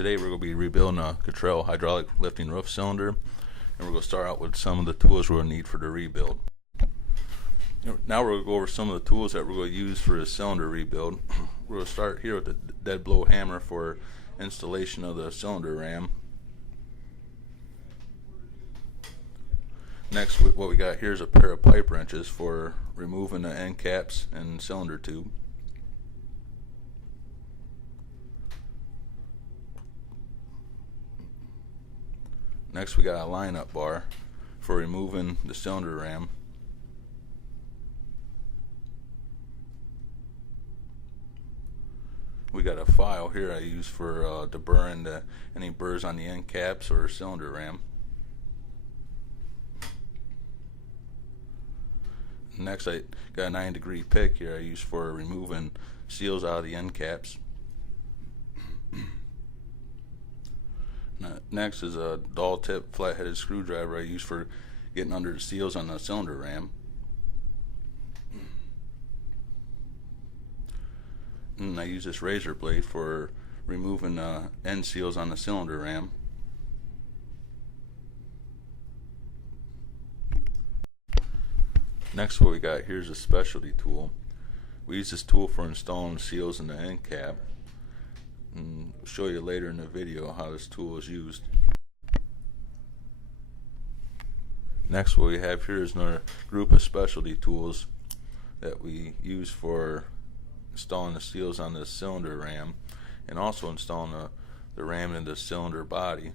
Today we're going to be rebuilding a Cottrell hydraulic lifting roof cylinder, and we're going to start out with some of the tools we're going to need for the rebuild. Now we're going to go over some of the tools that we're going to use for the cylinder rebuild. We're going to start here with the dead blow hammer for installation of the cylinder ram. Next, what we got here is a pair of pipe wrenches for removing the end caps and cylinder tube. Next, we got a line-up bar for removing the cylinder ram. We got a file here I use for deburring any burrs on the end caps or cylinder ram. Next, I got a 9-degree pick here I use for removing seals out of the end caps. Next is a dull tip flat-headed screwdriver I use for getting under the seals on the cylinder ram. And I use this razor blade for removing end seals on the cylinder ram. Next, what we got here is a specialty tool. We use this tool for installing seals in the end cap, and I'll show you later in the video how this tool is used. Next, what we have here is another group of specialty tools that we use for installing the seals on the cylinder ram and also installing the ram in the cylinder body.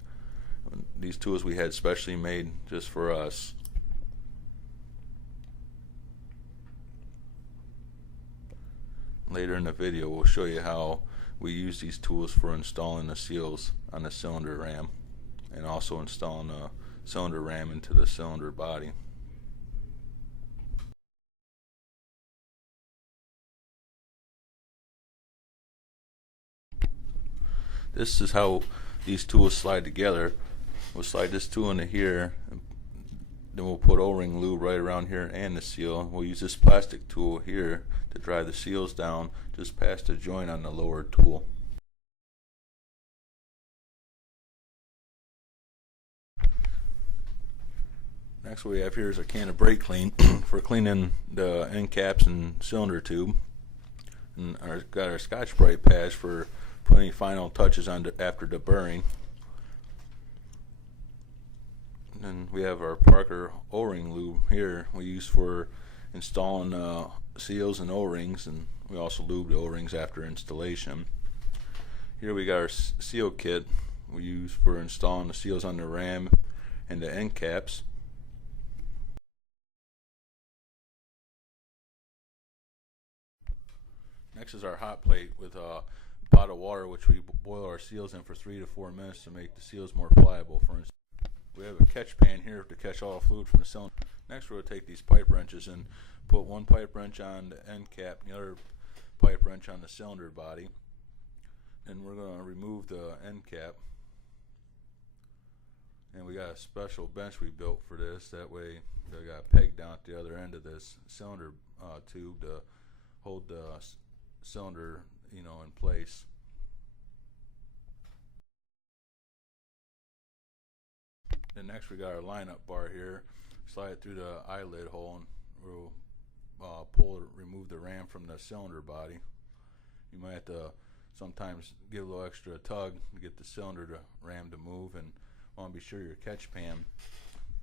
These tools we had specially made just for us. Later in the video we'll show you how we use these tools for installing the seals on the cylinder ram and also installing the cylinder ram into the cylinder body. This is how these tools slide together. We'll slide this tool into here, and then we'll put O-ring lube right around here and the seal. We'll use this plastic tool here to drive the seals down just past the joint on the lower tool. Next, what we have here is a can of brake clean for cleaning the end caps and cylinder tube. And got our Scotch-Brite pads for putting final touches on after deburring. And then we have our Parker O-ring lube here we use for installing seals and O-rings, and we also lube the O-rings after installation. Here we got our seal kit we use for installing the seals on the ram and the end caps. Next is our hot plate with a pot of water which we boil our seals in for 3 to 4 minutes to make the seals more pliable. For instance, we have a catch pan here to catch all the fluid from the cylinder. Next, we're going to take these pipe wrenches and put one pipe wrench on the end cap and the other pipe wrench on the cylinder body. And we're going to remove the end cap. And we got a special bench we built for this. That way, they got pegged down at the other end of this cylinder tube to hold the cylinder, in place. Then next, we got our line-up bar here. Slide it through the eyelid hole, and we'll remove the ram from the cylinder body. You might have to sometimes give a little extra tug to get the cylinder ram to move, and want to be sure your catch pan.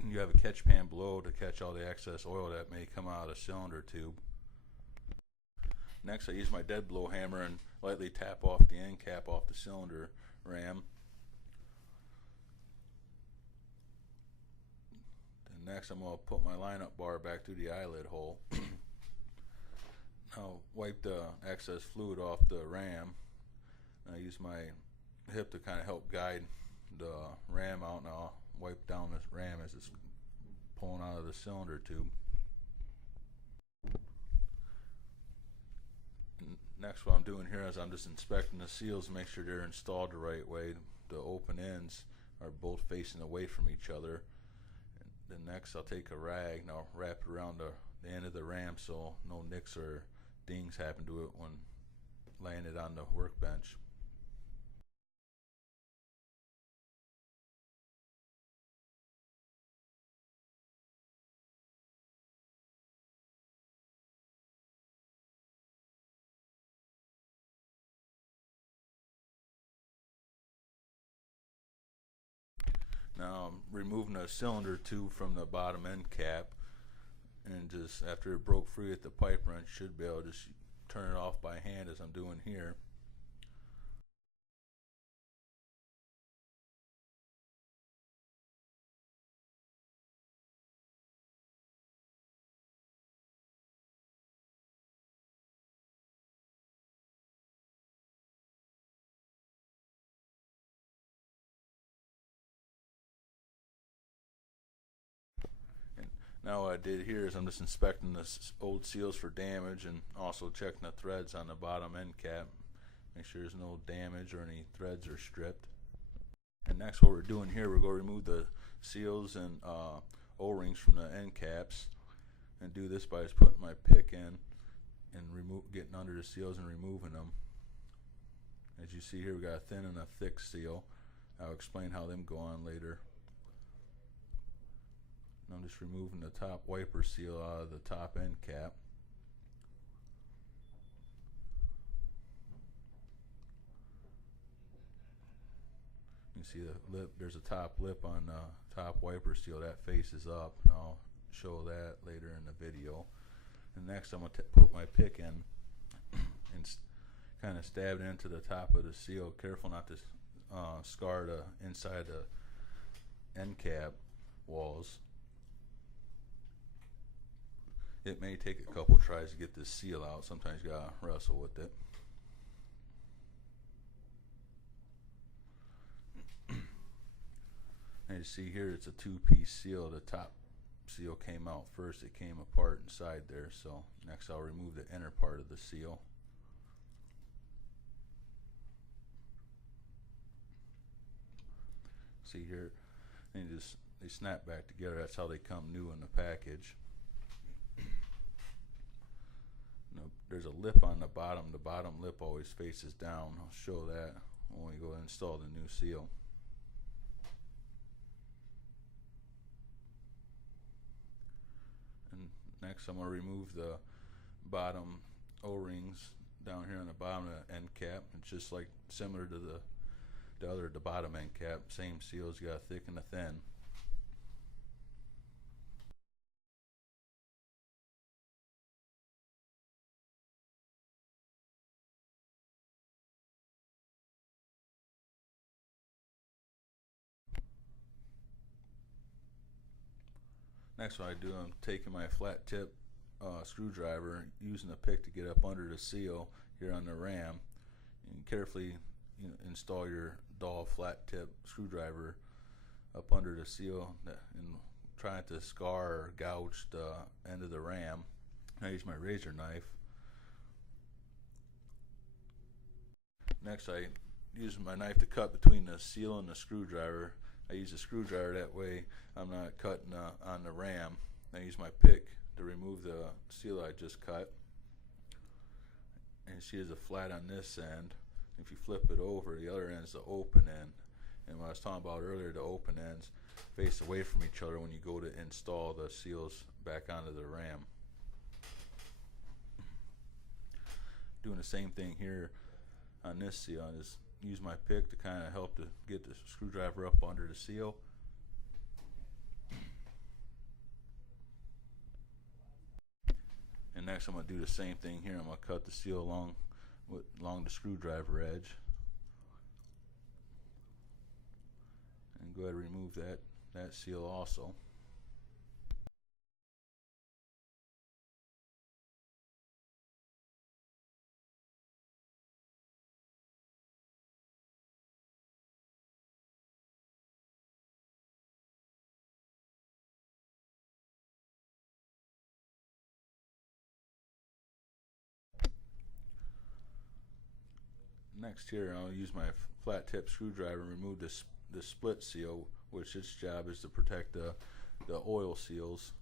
You have a catch pan below to catch all the excess oil that may come out of the cylinder tube. Next, I use my dead blow hammer and lightly tap off the end cap off the cylinder ram. Next, I'm going to put my line-up bar back through the eyelid hole. Now wipe the excess fluid off the ram. I use my hip to kind of help guide the ram out, and I'll wipe down this ram as it's pulling out of the cylinder tube. Next, what I'm doing here is I'm just inspecting the seals to make sure they're installed the right way. The open ends are both facing away from each other. Then next, I'll take a rag and I'll wrap it around the end of the ram so no nicks or dings happen to it when laying it on the workbench. Now I'm removing a cylinder tube from the bottom end cap, and just after it broke free at the pipe wrench, should be able to just turn it off by hand as I'm doing here. Now what I did here is I'm just inspecting the old seals for damage and also checking the threads on the bottom end cap. Make sure there's no damage or any threads are stripped. And next what we're doing here, we're going to remove the seals and O-rings from the end caps, and do this by just putting my pick in and getting under the seals and removing them. As you see here, we got a thin and a thick seal. I'll explain how them go on later. I'm just removing the top wiper seal out of the top end cap. You can see the lip, there's a top lip on the top wiper seal that faces up. I'll show that later in the video. And next I'm going to put my pick in and kind of stab it into the top of the seal. Careful not to scar the inside the end cap walls. It may take a couple tries to get this seal out. Sometimes you gotta wrestle with it. And you see here, it's a two-piece seal. The top seal came out first. It came apart inside there. So next I'll remove the inner part of the seal. See here, and they snap back together. That's how they come new in the package. There's a lip on the bottom. The bottom lip always faces down. I'll show that when we go and install the new seal. And next I'm going to remove the bottom O-rings down here on the bottom of the end cap. It's just like similar to the bottom end cap. Same seals, you got a thick and a thin. Next what I do, I'm taking my flat tip screwdriver, using the pick to get up under the seal here on the ram, and carefully install your dull flat tip screwdriver up under the seal and trying to scar or gouge the end of the ram. I use my razor knife. Next I use my knife to cut between the seal and the screwdriver. I use a screwdriver, that way I'm not cutting on the ram. I use my pick to remove the seal I just cut. And you see there's a flat on this end. If you flip it over, the other end is the open end. And what I was talking about earlier, the open ends face away from each other when you go to install the seals back onto the ram. Doing the same thing here on this seal. I just use my pick to kind of help to get the screwdriver up under the seal. And next I'm going to do the same thing here. I'm going to cut the seal along the screwdriver edge. And go ahead and remove that seal also. Next here, I'll use my flat tip screwdriver and remove the split seal, which its job is to protect the oil seals.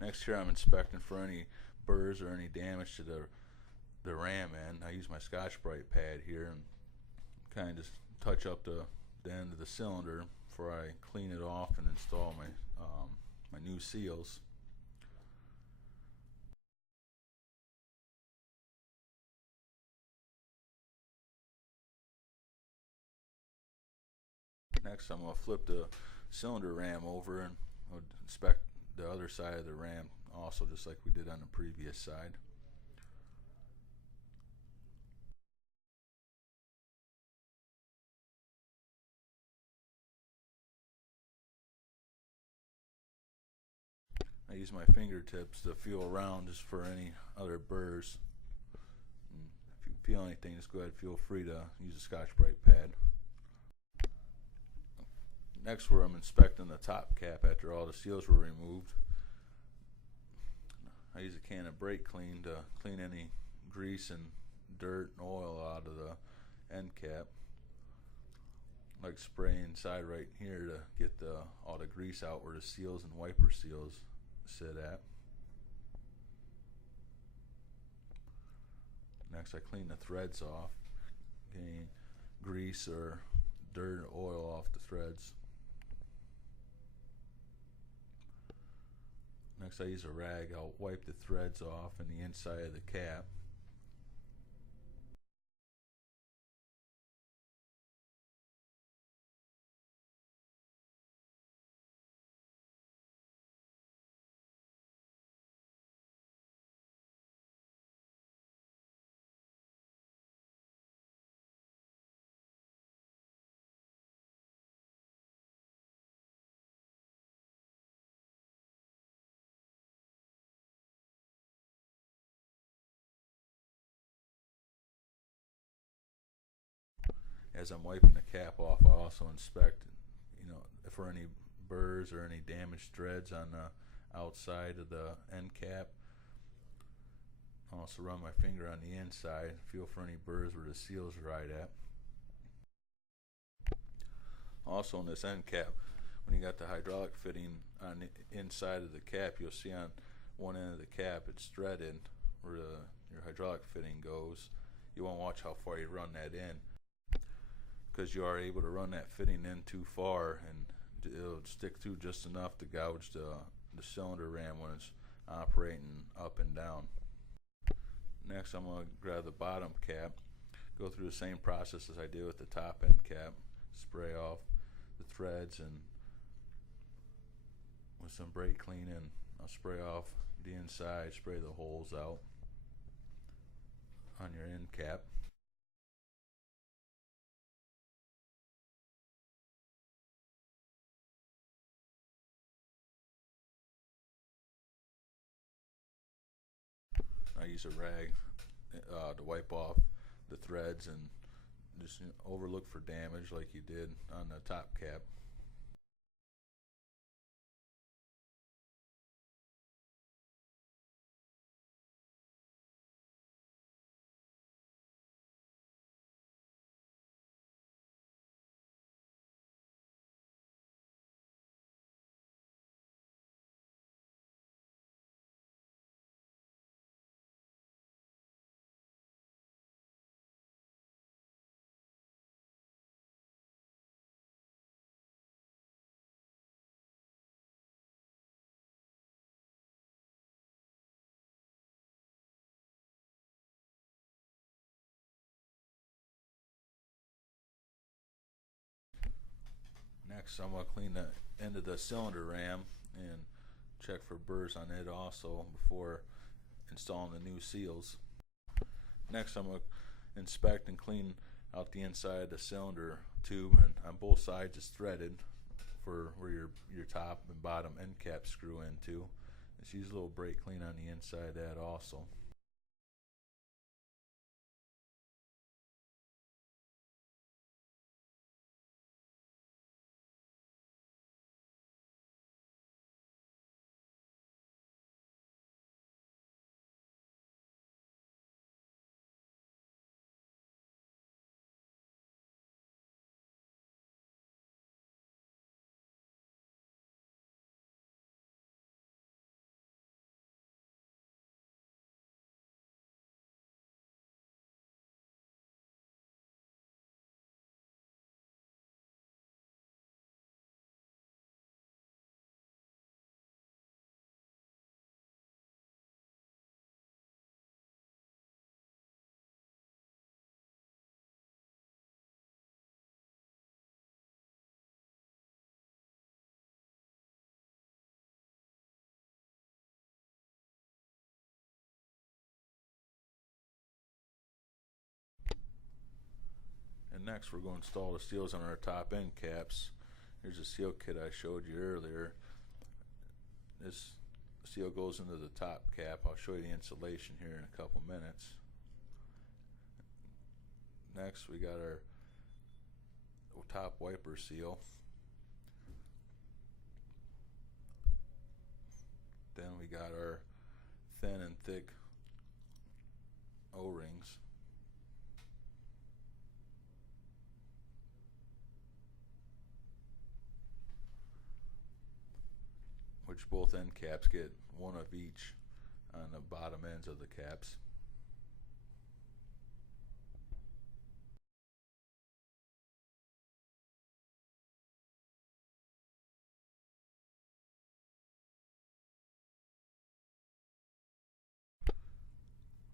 Next here, I'm inspecting for any burrs or any damage to the ram end. I use my Scotch-Brite pad here and kind of just touch up the end of the cylinder before I clean it off and install my new seals. Next, I'm going to flip the cylinder ram over and we'll inspect the other side of the ram also, just like we did on the previous side. I use my fingertips to feel around just for any other burrs. And if you feel anything, just go ahead, feel free to use a Scotch-Brite pad. Next, where I'm inspecting the top cap after all the seals were removed, I use a can of brake clean to clean any grease and dirt and oil out of the end cap. Like spray inside right here to get all the grease out where the seals and wiper seals sit at. Next, I clean the threads off, getting grease or dirt or oil off the threads. Next, I use a rag. I'll wipe the threads off and the inside of the cap. As I'm wiping the cap off, I also inspect, for any burrs or any damaged threads on the outside of the end cap. I also run my finger on the inside, feel for any burrs where the seals dried at. Also on this end cap, when you got the hydraulic fitting on the inside of the cap, you'll see on one end of the cap it's threaded where your hydraulic fitting goes. You want to watch how far you run that in, because you are able to run that fitting in too far and it'll stick through just enough to gouge the cylinder ram when it's operating up and down. Next, I'm going to grab the bottom cap, go through the same process as I did with the top end cap, spray off the threads, and with some brake cleaning, I'll spray off the inside, spray the holes out on your end cap. I use a rag to wipe off the threads and just overlook for damage like you did on the top cap. Next, I'm going to clean the end of the cylinder ram and check for burrs on it also before installing the new seals. Next, I'm going to inspect and clean out the inside of the cylinder tube, and on both sides it's threaded for where your top and bottom end caps screw into. Just use a little brake clean on the inside of that also. And next we're going to install the seals on our top end caps. Here's a seal kit I showed you earlier. This seal goes into the top cap. I'll show you the installation here in a couple minutes. Next we got our top wiper seal. Then we got our thin and thick O-rings. Which both end caps get one of each on the bottom ends of the caps.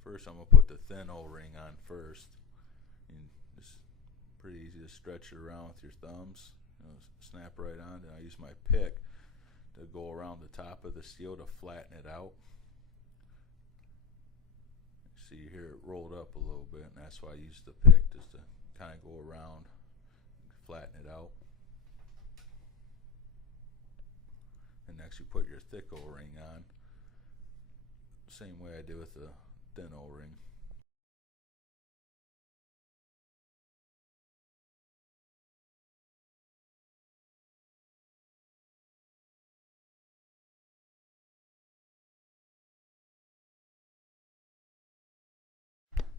First I'm going to put the thin O-ring on first. And it's pretty easy to stretch it around with your thumbs. Snap right on. Then I use my pick to go around the top of the seal to flatten it out. See, you hear it rolled up a little bit, and that's why I use the pick, just to kind of go around, flatten it out. And next you put your thick O-ring on, same way I did with the thin O-ring.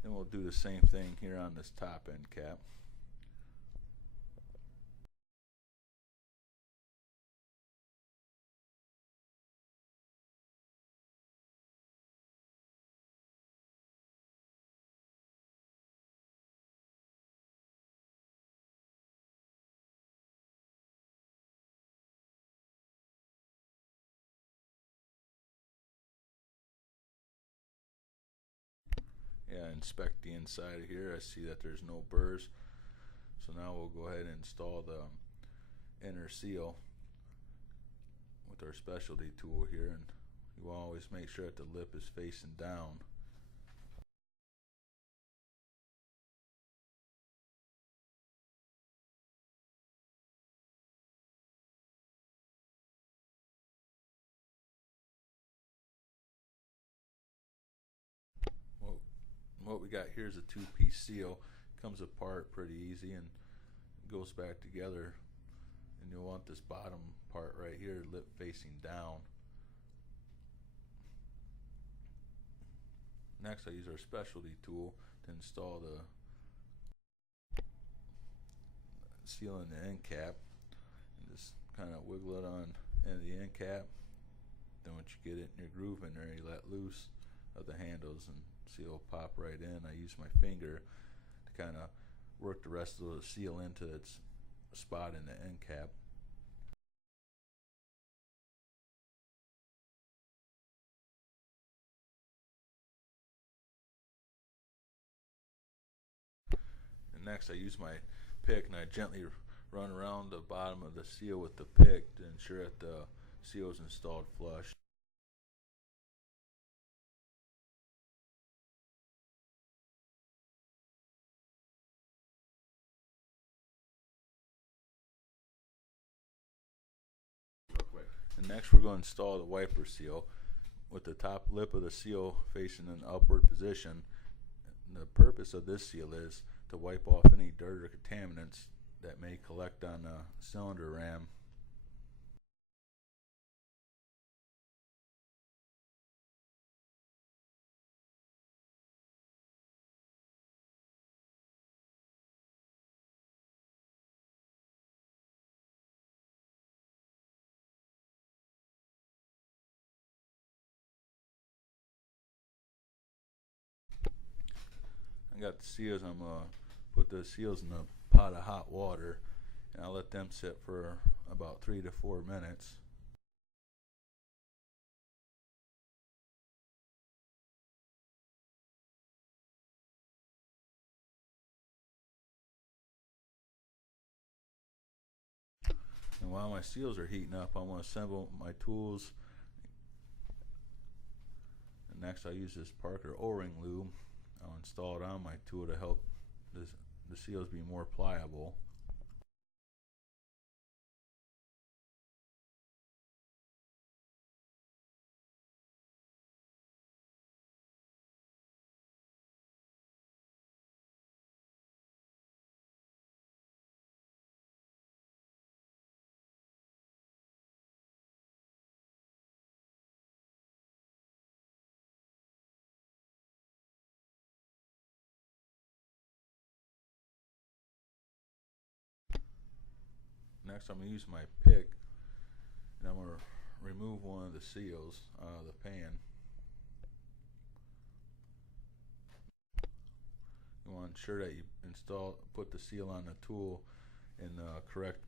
Then we'll do the same thing here on this top end cap. Yeah, inspect the inside of here. I see that there's no burrs. So now we'll go ahead and install the inner seal with our specialty tool here. And you always make sure that the lip is facing down. What we got here is a two-piece seal. Comes apart pretty easy and goes back together. And you'll want this bottom part right here, lip facing down. Next I use our specialty tool to install the seal in the end cap. And just kind of wiggle it on the end of the end cap. Then once you get it in your groove in there, you let loose of the handles and seal will pop right in. I use my finger to kind of work the rest of the seal into its spot in the end cap. And next I use my pick and I gently run around the bottom of the seal with the pick to ensure that the seal is installed flush. And next we're going to install the wiper seal with the top lip of the seal facing an upward position. And the purpose of this seal is to wipe off any dirt or contaminants that may collect on the cylinder ram. I got the seals. I'm going to put the seals in a pot of hot water and I'll let them sit for about 3 to 4 minutes. And while my seals are heating up, I want to assemble my tools. And next I use this Parker O-ring lube. I'll install it on my tool to help the seals be more pliable. Next, I'm going to use my pick, and I'm going to remove one of the seals out of the pan. You want to ensure that you put the seal on the tool in the correct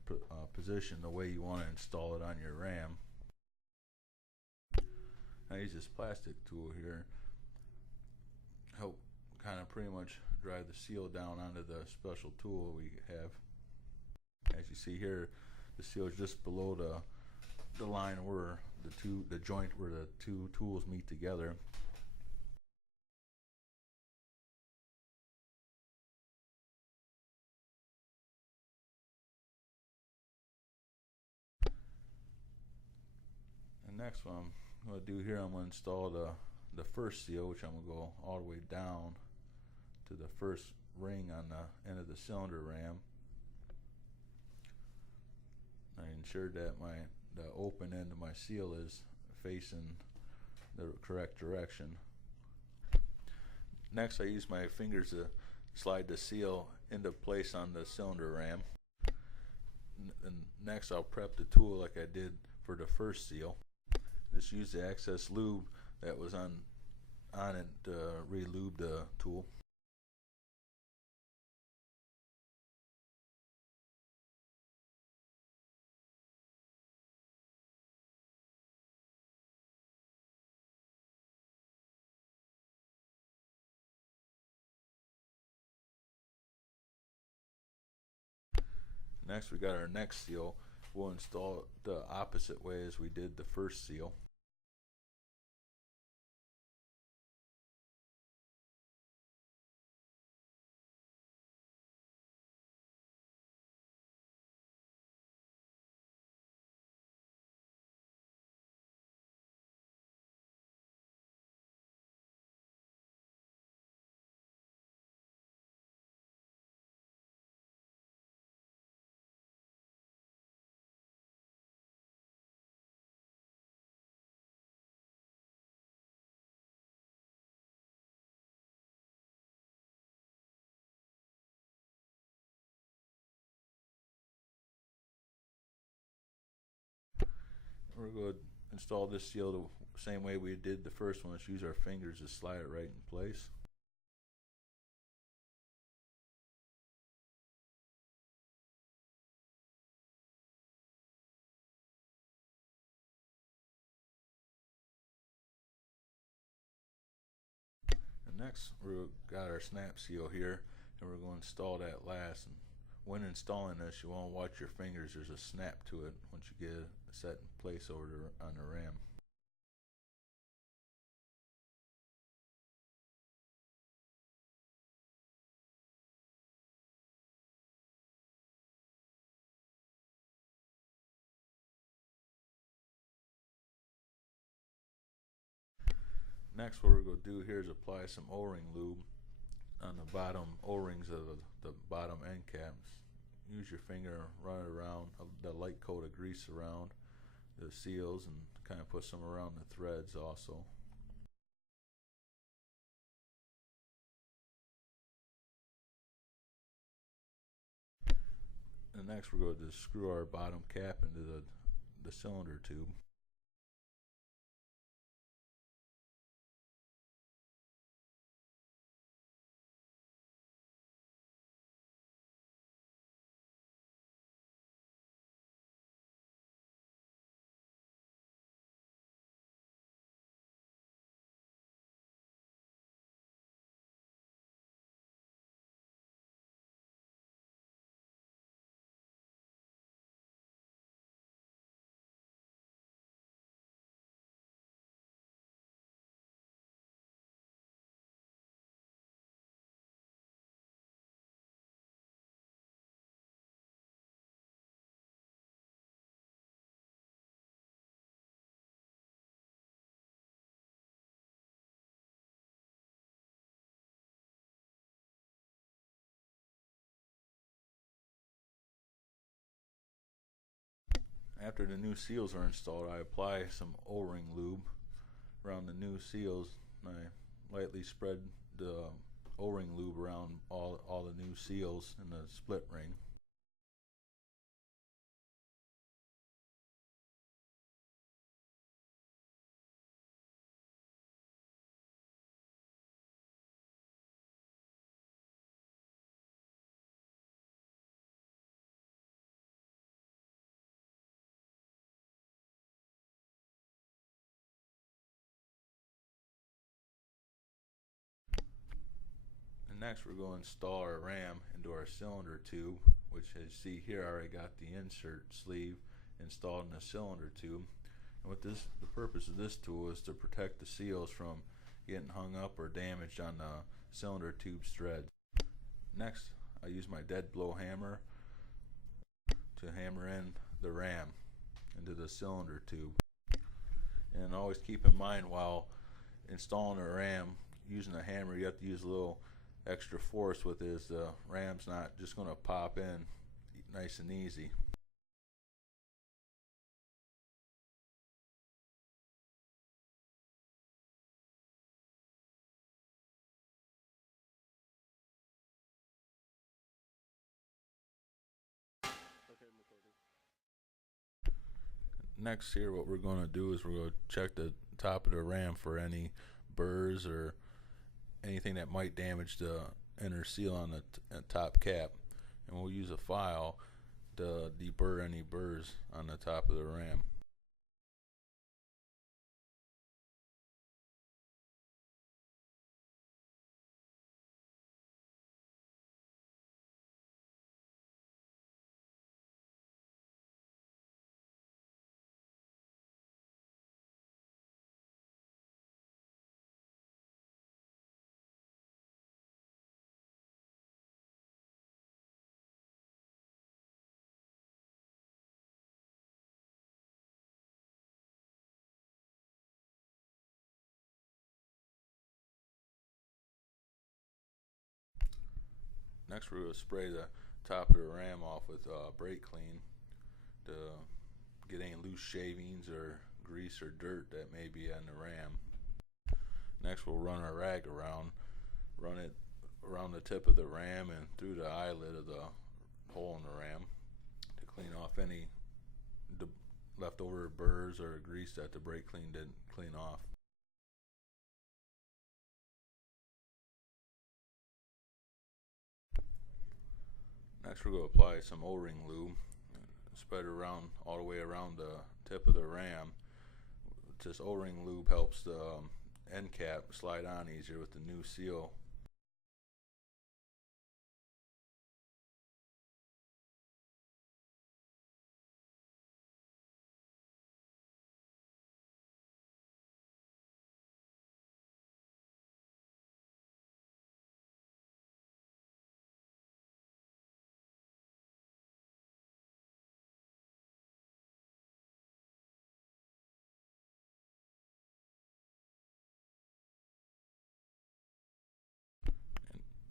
position, the way you want to install it on your ram. I use this plastic tool here, help kind of pretty much drive the seal down onto the special tool we have. As you see here, the seal is just below the line where the joint where the two tools meet together. And next one I'm going to do here, I'm going to install the first seal, which I'm going to go all the way down to the first ring on the end of the cylinder ram. I ensured that the open end of my seal is facing the correct direction. Next, I use my fingers to slide the seal into place on the cylinder ram. And next, I'll prep the tool like I did for the first seal. Just use the excess lube that was on it to re-lube the tool. Next, we got our next seal. We'll install it the opposite way as we did the first seal. We're going to install this seal the same way we did the first one. Let's use our fingers to slide it right in place. And next, we've got our snap seal here, and we're going to install that last. And when installing this, you want to watch your fingers. There's a snap to it once you get it set in place over on the ram. Next, what we're going to do here is apply some O-ring lube on the bottom O-rings of the bottom end caps. Use your finger, run it around the light coat of grease around the seals, and kind of put some around the threads also. And next, we're going to screw our bottom cap into the cylinder tube. After the new seals are installed, I apply some O-ring lube around the new seals. I lightly spread the O-ring lube around all the new seals in the split ring. And next we're going to install our ram into our cylinder tube, which as you see here I already got the insert sleeve installed in the cylinder tube. And what the purpose of this tool is to protect the seals from getting hung up or damaged on the cylinder tube's threads. Next, I use my dead blow hammer to hammer in the ram into the cylinder tube. And always keep in mind while installing a ram, using a hammer, you have to use a little extra force with it, as the ram's not just going to pop in nice and easy. Next here what we're going to do is we're going to check the top of the ram for any burrs or anything that might damage the inner seal on the top cap, and we'll use a file to deburr any burrs on the top of the ram. Next we're going to spray the top of the ram off with brake clean to get any loose shavings or grease or dirt that may be on the ram. Next we'll run our rag around, run it around the tip of the ram and through the eyelid of the hole in the ram to clean off any leftover burrs or grease that the brake clean didn't clean off. Next we're going to apply some O-ring lube, spread it around all the way around the tip of the ram. This O-ring lube helps the end cap slide on easier with the new seal.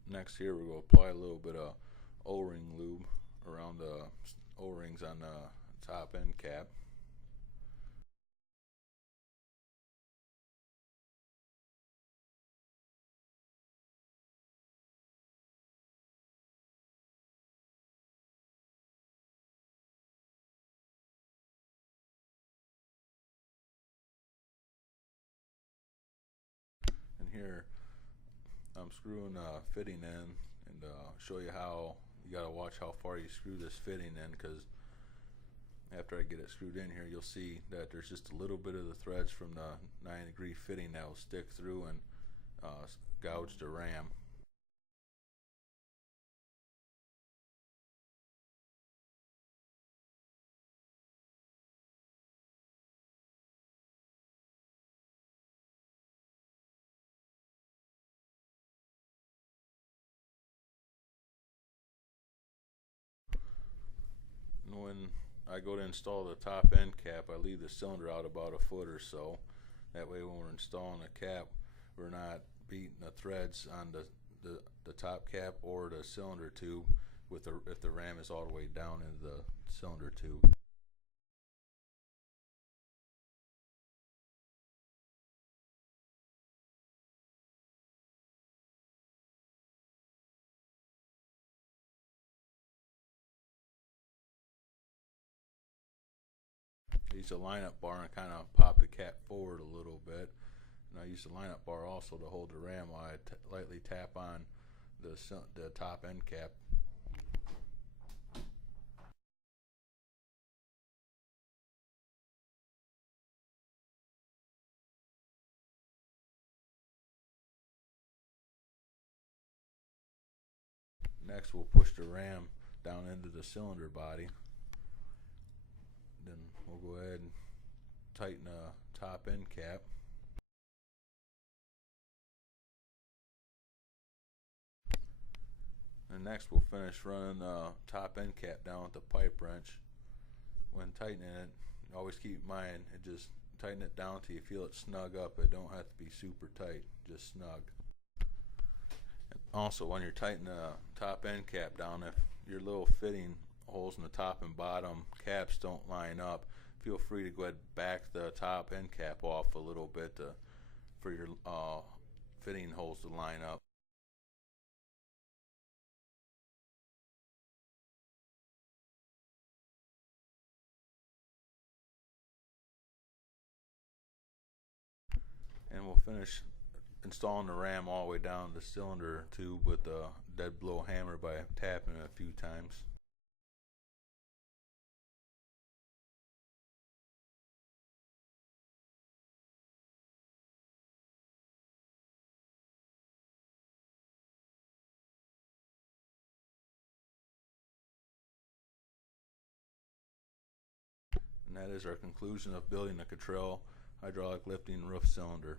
Next here we're going to apply a little bit of O-ring lube around the O-rings on the top end cap. And here I'm screwing a fitting in, and show you how you got to watch how far you screw this fitting in, because after I get it screwed in here you'll see that there's just a little bit of the threads from the 9-degree fitting that will stick through and gouge the ram. When I go to install the top end cap, I leave the cylinder out about a foot or so. That way when we're installing the cap, we're not beating the threads on the top cap or the cylinder tube if the ram is all the way down into the cylinder tube. I use a lineup bar and kind of pop the cap forward a little bit. And I use the lineup bar also to hold the ram while I lightly tap on the top end cap. Next, we'll push the ram down into the cylinder body. Then we'll go ahead and tighten the top end cap. And next we'll finish running the top end cap down with the pipe wrench. When tightening it, always keep in mind, just tighten it down till you feel it snug up. It don't have to be super tight, just snug. And also, when you're tightening the top end cap down, if your little fitting holes in the top and bottom caps don't line up, feel free to go ahead and back the top end cap off a little bit for your fitting holes to line up. And we'll finish installing the ram all the way down the cylinder tube with a dead blow hammer by tapping it a few times. And that is our conclusion of building a Cottrell hydraulic lifting roof cylinder.